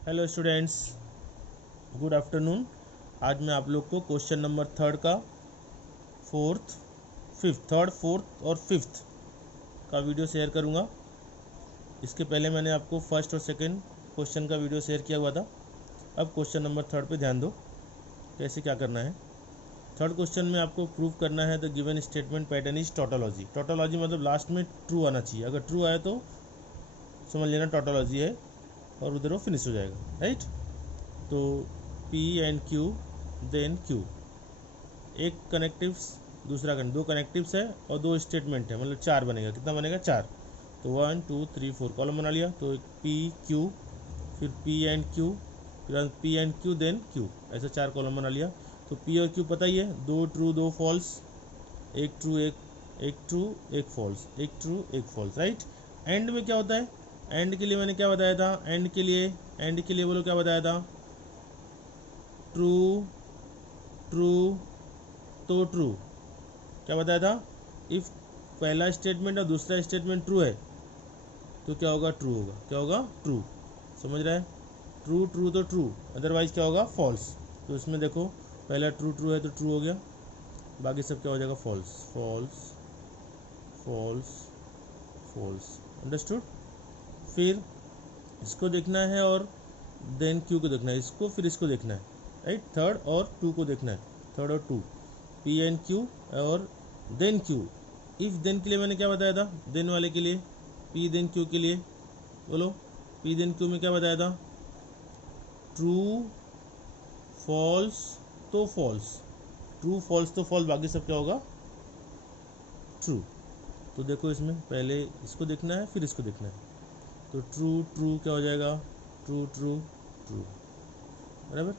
Hello students, good afternoon. आज मैं आप लोग को क्वेश्चन नंबर थर्ड का थर्ड फोर्थ और फिफ्थ का वीडियो शेयर करूंगा। इसके पहले मैंने आपको फर्स्ट और सेकंड क्वेश्चन का वीडियो शेयर किया हुआ था। अब क्वेश्चन नंबर थर्ड पे ध्यान दो, कैसे क्या करना है। थर्ड क्वेश्चन में आपको प्रूव करना है the given statement pattern is tautology. Tautology मतलब लास्ट में ट्रू आना चाहिए। अगर ट्रू आए तो समझ लेना टोटोलॉजी है और उधर वो फिनिश हो जाएगा, राइट। तो P and Q then Q, एक कनेक्टिव्स दूसरा दो कनेक्टिव्स है और दो स्टेटमेंट है, मतलब चार बनेगा। कितना बनेगा? चार। तो 1 2 3 4 कॉलम बना लिया। तो एक P Q, फिर P एंड Q, फिर P and Q then Q, ऐसा चार कॉलम बना लिया। तो P और Q पता ही है, दो ट्रू दो फॉल्स, एक ट्रू एक फॉल्स, एक ट्रू एक फॉल्स, राइट। एंड में क्या होता है? एंड के लिए मैंने क्या बताया था? एंड के लिए बोलो क्या बताया था? ट्रू ट्रू तो ट्रू। क्या बताया था? इफ पहला स्टेटमेंट और दूसरा स्टेटमेंट ट्रू है तो क्या होगा? ट्रू होगा। क्या होगा? ट्रू। समझ रहा है? ट्रू ट्रू तो ट्रू, अदरवाइज क्या होगा? फॉल्स। तो इसमें देखो, पहला ट्रू ट्रू है तो ट्रू हो गया, बाकी सब क्या हो जाएगा? False false false false. Understood? फिर इसको देखना है और देन क्यू को देखना है, इसको फिर इसको देखना है, राइट। थर्ड और टू को देखना है, थर्ड और टू, पी एंड क्यू और देन क्यू। इफ देन के लिए मैंने क्या बताया था? देन वाले के लिए, पी देन क्यू के लिए बोलो। पी देन क्यू में क्या बताया था? ट्रू फॉल्स तो फॉल्स, ट्रू फॉल्स तो फॉल्स, बाकी सब क्या होगा? ट्रू। तो देखो, इसमें पहले इसको देखना है फिर इसको देखना है। तो ट्रू ट्रू क्या हो जाएगा? ट्रू ट्रू ट्रू, बराबर।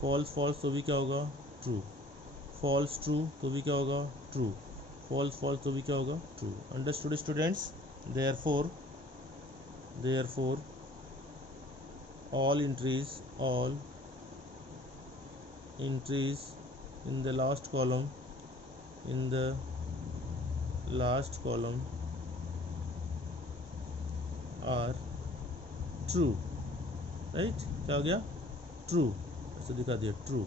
फॉल्स फॉल्स तो भी क्या होगा? ट्रू। फॉल्स ट्रू तो भी क्या होगा? ट्रू। फॉल्स फॉल्स तो भी क्या होगा? True. Understood students? Therefore all entries in the last column are true, right. क्या हो गया? ट्रू। ऐसे दिखा दिया, true.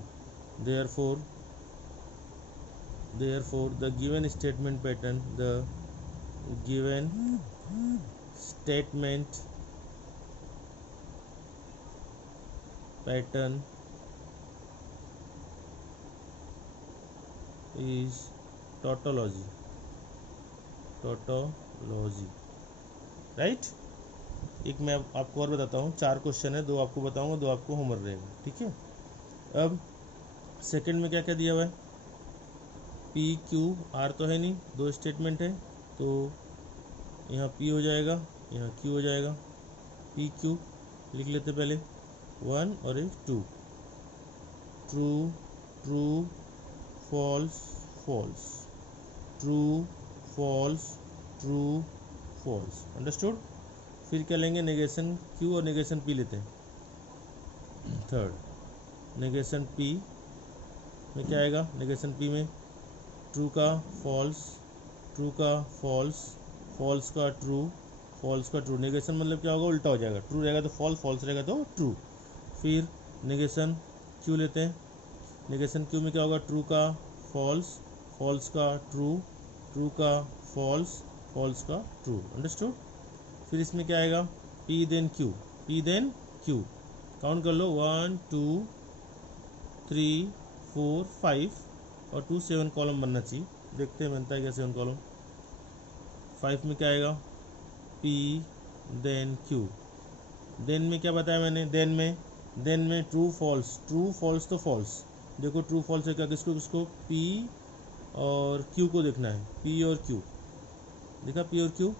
therefore the given statement pattern is tautology, right. एक मैं आपको और बताता हूँ, चार क्वेश्चन है, दो आपको बताऊंगा, दो आपको होमवर्क रहेगा, ठीक है। अब सेकंड में क्या क्या दिया हुआ है? पी क्यू आर तो है नहीं, दो स्टेटमेंट है, तो यहाँ पी हो जाएगा, यहाँ क्यू हो जाएगा। पी क्यू लिख लेते पहले, वन और एक two. True true false false, true false true false. Understood? फिर क्या लेंगे? नेगेशन क्यू और नेगेशन पी लेते हैं। थर्ड नेगेशन पी में क्या आएगा? नेगेशन पी में ट्रू का फॉल्स, ट्रू का फॉल्स, फॉल्स का ट्रू, फॉल्स का ट्रू। नेगेशन मतलब क्या होगा? उल्टा हो जाएगा, ट्रू रहेगा तो फॉल्स, फॉल्स रहेगा तो ट्रू। फिर नेगेशन क्यू लेते हैं। नेगेशन क्यू में क्या होगा? ट्रू का फॉल्स, फॉल्स का ट्रू, ट्रू का फॉल्स, फॉल्स का ट्रू। अंडरस्टूड? फिर इसमें क्या आएगा? P then Q, P then Q. Count कर लो, 1 2 3 4 5 और 2 7 कॉलम बनना चाहिए। देखते हैं बनता है क्या 7 कॉलम। 5 में क्या आएगा? P then Q. देन में क्या बताया मैंने? देन में ट्रू फॉल्स तो फॉल्स। देखो ट्रू फॉल्स है क्या? किसको पी और क्यू को देखना है, पी और क्यू। देखा पी और क्यू।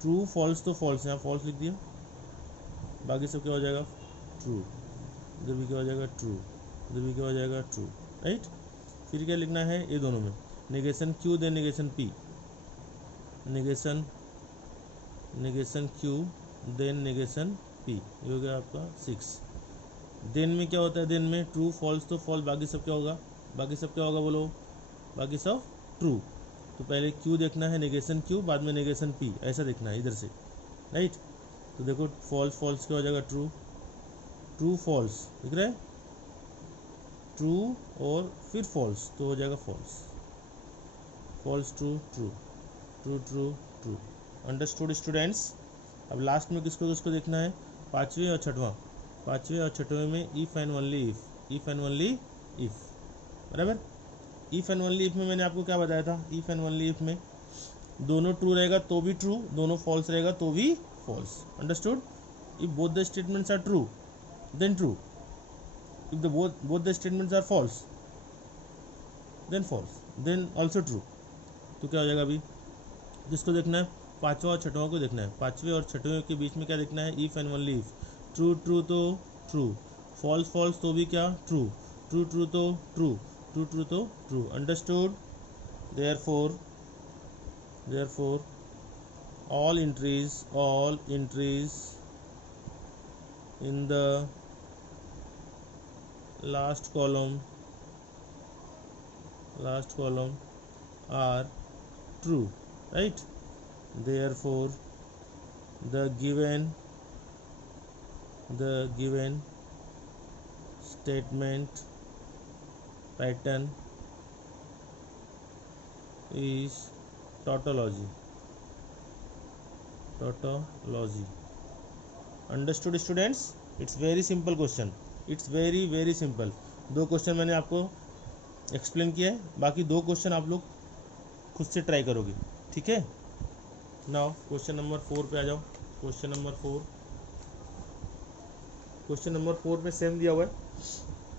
ट्रू फॉल्स तो फॉल्स, यहाँ फॉल्स लिख दिया, बाकी सब क्या हो जाएगा? ट्रू। इधर भी क्या हो जाएगा? ट्रू। इधर भी क्या हो जाएगा? True, right. फिर क्या लिखना है? ये दोनों में negation Q then negation P, negation Q then negation P. ये हो गया आपका 6। देन में क्या होता है? देन में ट्रू फॉल्स तो फॉल्स, बाकी सब क्या होगा? बाकी सब क्या होगा बोलो? बाकी सब ट्रू। तो पहले क्यू देखना है, नेगेशन क्यू, बाद में नेगेशन पी, ऐसा देखना है इधर से, राइट। तो देखो फॉल्स फॉल्स क्या हो जाएगा? ट्रू। ट्रू फॉल्स, दिख रहा है, ट्रू और फिर फॉल्स, तो हो जाएगा false, false true true, true true true. Understood students. अब लास्ट में किसको किसको देखना है, पाँचवें और छठवां, पाँचवें और छठवें में if and only if, if and only if, बराबर। इफ़ एंड ओनली इफ़ में मैंने आपको क्या बताया था, इफ़ एंड ओनली इफ़ में दोनों ट्रू रहेगा तो भी ट्रू, दोनों फॉल्स रहेगा तो भी false. Understood. If both the statements are true then true, if the both the statements are false then false, then also true. तो क्या हो जाएगा, अभी जिसको देखना है पाँचवा और छठवां को देखना है, पाँचवें और छठवें के बीच में क्या देखना है, if and only if. True true तो ट्रू, फॉल्स फॉल्स तो भी क्या ट्रू, ट्रू ट्रू तो ट्रू, ट्रू ट्रू तो true. Understood. Therefore all entries in the last column are true, right? Therefore the given statement pattern is tautology. Understood students. It's very simple question, it's very very simple. दो question मैंने आपको explain किया है, बाकी दो question आप लोग खुद से ट्राई करोगे, ठीक है। नाउ क्वेश्चन नंबर 4 पे आ जाओ। क्वेश्चन नंबर 4 में सेम दिया हुआ है,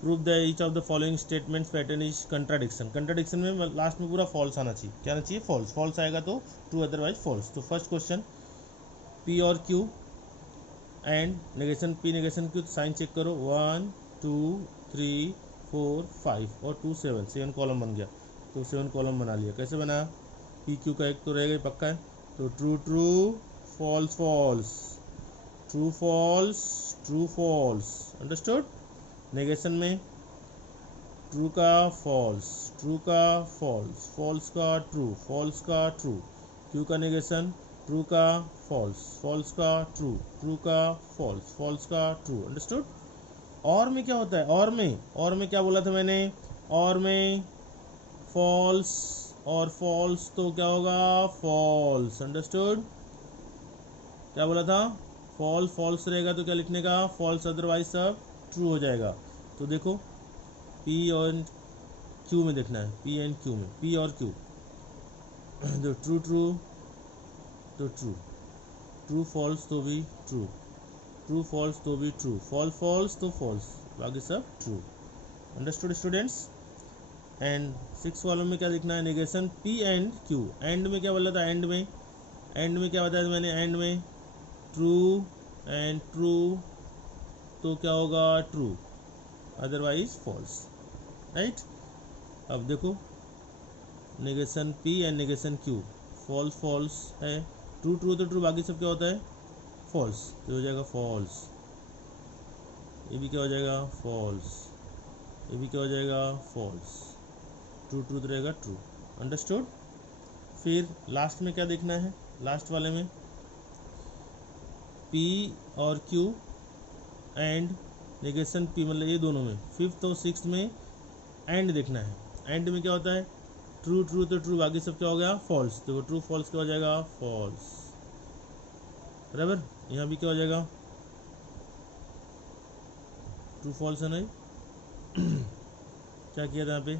prove the each of the following statements pattern is contradiction. Contradiction में लास्ट में पूरा फॉल्स आना चाहिए, क्या आना चाहिए, फॉल्स। फॉल्स आएगा तो ट्रू, अदरवाइज फॉल्स। तो फर्स्ट क्वेश्चन, पी और Q and negation P negation Q, sign check करो, 1 2 3 4 5 और 2 7, 7 कॉलम बन गया। तो 7 कॉलम बना लिया। कैसे बना, पी क्यू का एक तो रहेगा पक्का है, तो true true false false, true false true false. Understood. Negation में ट्रू का फॉल्स, ट्रू का फॉल्स, फॉल्स का ट्रू, फॉल्स का ट्रू। क्यू का नेगेशन ट्रू का फॉल्स, फॉल्स का ट्रू, ट्रू का फॉल्स, फॉल्स का ट्रू। अंडरस्टूड। और में क्या होता है, और में क्या बोला था मैंने, और में फॉल्स और फॉल्स तो क्या होगा, फॉल्स। अंडरस्टूड। क्या बोला था, फॉल्स फॉल्स रहेगा तो क्या लिखने का, फॉल्स, अदरवाइज सब ट्रू हो जाएगा। तो देखो पी और क्यू में देखना है, पी एंड क्यू में, पी और क्यू तो ट्रू ट्रू तो ट्रू, ट्रू फॉल्स तो भी ट्रू, ट्रू फॉल्स तो भी ट्रू, फॉल्स फॉल्स तो फॉल्स, बाकी सब ट्रू। Understood students. एंड 6 वालों में क्या लिखना है, negation P and Q. And में क्या बोला था, एंड में क्या बताया था मैंने, एंड में ट्रू एंड ट्रू तो क्या होगा, ट्रू, अदरवाइज फॉल्स, राइट। अब देखो negation P and negation Q, false false है, ट्रू ट्रू तो ट्रू, बाकी सब क्या होता है, फॉल्स, तो हो जाएगा फॉल्स। ये भी क्या हो जाएगा, फॉल्स, ये भी क्या हो जाएगा, फॉल्स। ट्रू ट्रू तो रहेगा ट्रू। अंडरस्टूड। फिर लास्ट में क्या देखना है, लास्ट वाले में पी और क्यू एंड नेगेशन पी, मतलब ये दोनों में, 5th और 6th में एंड देखना है। एंड में क्या होता है, ट्रू ट्रू तो ट्रू, बाकी सब क्या हो गया, फॉल्स। तो ट्रू फॉल्स क्या हो जाएगा, फॉल्स, बराबर। यहाँ भी क्या हो जाएगा, ट्रू फॉल्स है नहीं क्या किया था यहाँ पे,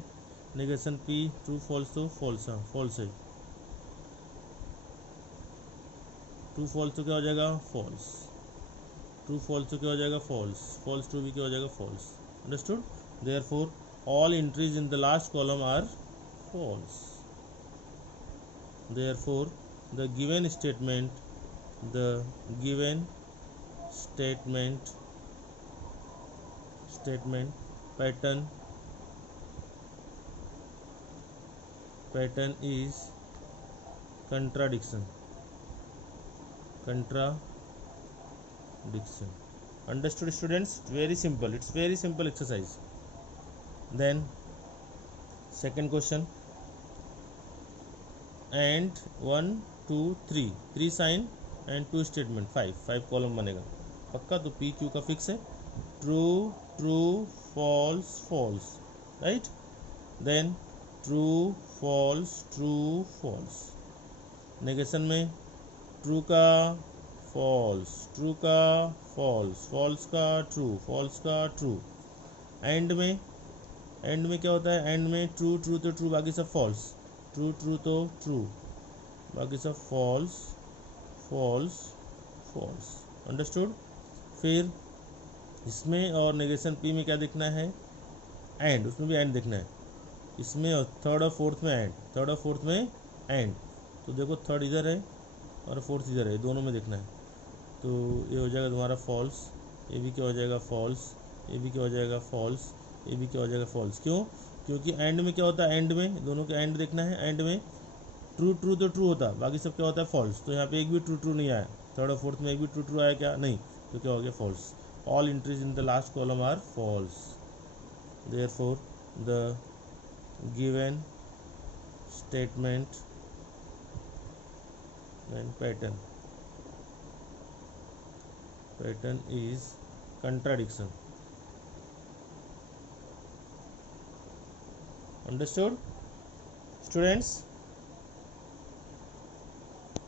नेगेशन पी ट्रू फॉल्स तो फॉल्स, हाँ फॉल्स है, ट्रू फॉल्स तो क्या हो जाएगा, फॉल्स, ट्रू फॉल्स तो क्या हो जाएगा, फॉल्स, फॉल्स ट्रू भी क्या हो जाएगा, false. Understood. Therefore all entries in the last column are false. Therefore the given statement pattern is contradiction. Understood students? Very simple, it's very simple exercise. Then second question, and 1 2 3 sign and 2 statement, 5 column बनेगा पक्का। तो पी क्यू का fix है, true, true, false, false, right? Then true, false, true, false. Negation में true का false, true का फॉल्स, फॉल्स का ट्रू, फॉल्स का ट्रू. एंड में क्या होता है? एंड में ट्रू ट्रू तो ट्रू, बाकी सब फॉल्स, ट्रू ट्रू तो ट्रू, बाकी सब फॉल्स फॉल्स फॉल्स. अंडरस्टूड? फिर इसमें और नेगेशन पी में क्या देखना है? एंड, उसमें भी एंड देखना है. इसमें और थर्ड और फोर्थ में एंड, थर्ड और फोर्थ में एंड. तो देखो थर्ड इधर है और फोर्थ इधर है, दोनों में देखना है. तो ये हो जाएगा तुम्हारा फॉल्स, ये भी क्या हो जाएगा? फॉल्स, ये भी क्या हो जाएगा? फॉल्स, ये भी क्या हो जाएगा? फॉल्स. क्यों? क्योंकि एंड में क्या होता है? एंड में दोनों का एंड देखना है. एंड में ट्रू ट्रू तो ट्रू होता, बाकी सब क्या होता है? फॉल्स. तो यहाँ पे एक भी ट्रू ट्रू नहीं आया. थर्ड और फोर्थ में एक भी ट्रू ट्रू आया क्या? नहीं. तो क्या हो गया? False. All entries in the last column are false. Therefore the given statement and pattern is contradiction. Understood, students?